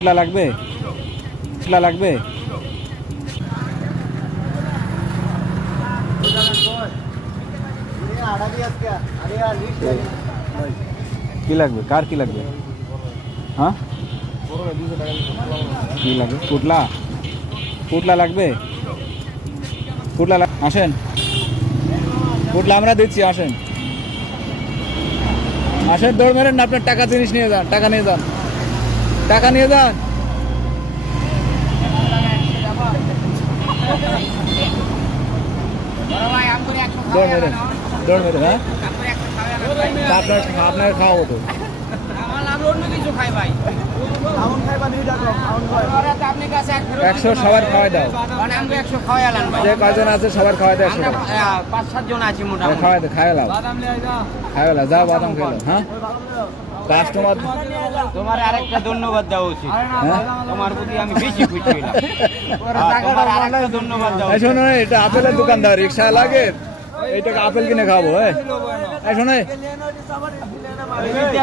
মশলা লাগবে, মশলা লাগবে। কি লাগবে, কার কি লাগবে? হ্যাঁ কি লাগবে? পুটলা, পুটলা লাগবে, পুটলা আসেন, পুটলা আমরা দিচ্ছি, আসেন আসেন, দৌড় মেরেন না, আপনার টাকা জিনিস নিয়ে যান, টাকা নিয়ে যান, টাকা নিয়ে যান। দৌড় মেরেন, দৌড় মেরেন। হ্যাঁ আপনার আপনার খাওয়াবো তো। একশো সবার খাওয়াই দাও, যে কয়জন আছে সবার খাওয়াই দাও, 5-7 জন আছি মোটামুটি। খাওয়াই দাও, খাওয়া লাও, খাওয়া লাও, যাও বাদাম খেলো। হ্যাঁ কাস্টমার, তোমার আরেকটা ধন্যবাদ দেওয়া উচিত, তোমার প্রতি আমি বেশি খুশি হইলাম। তোমার আরেকটা ধন্যবাদ দেওয়া উচিত। শোনো, এটা আপেলের দোকানদার, রিক্সা লাগে, এইটাকে আপেল কিনে খাবো। শোনে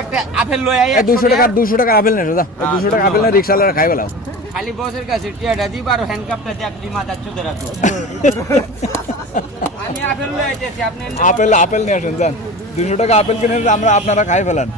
একটা আপেল লই আই, 200 টাকা আপেল নেই, 200 টাকা আপেল না, রিক্সাওয়ালা খাই বেলাও। খালি বসের কাছে টিয়াটা দিবা আর হ্যান্ডকাপটা দেখলি মাথার চুদে রাখো। আমি আপেল লই আইতেছি, আপনি আপেল আপেল নিয়ে আসেন, যান 200 টাকা আপেল কিনে আমরা আপনারা খাই ফেলান।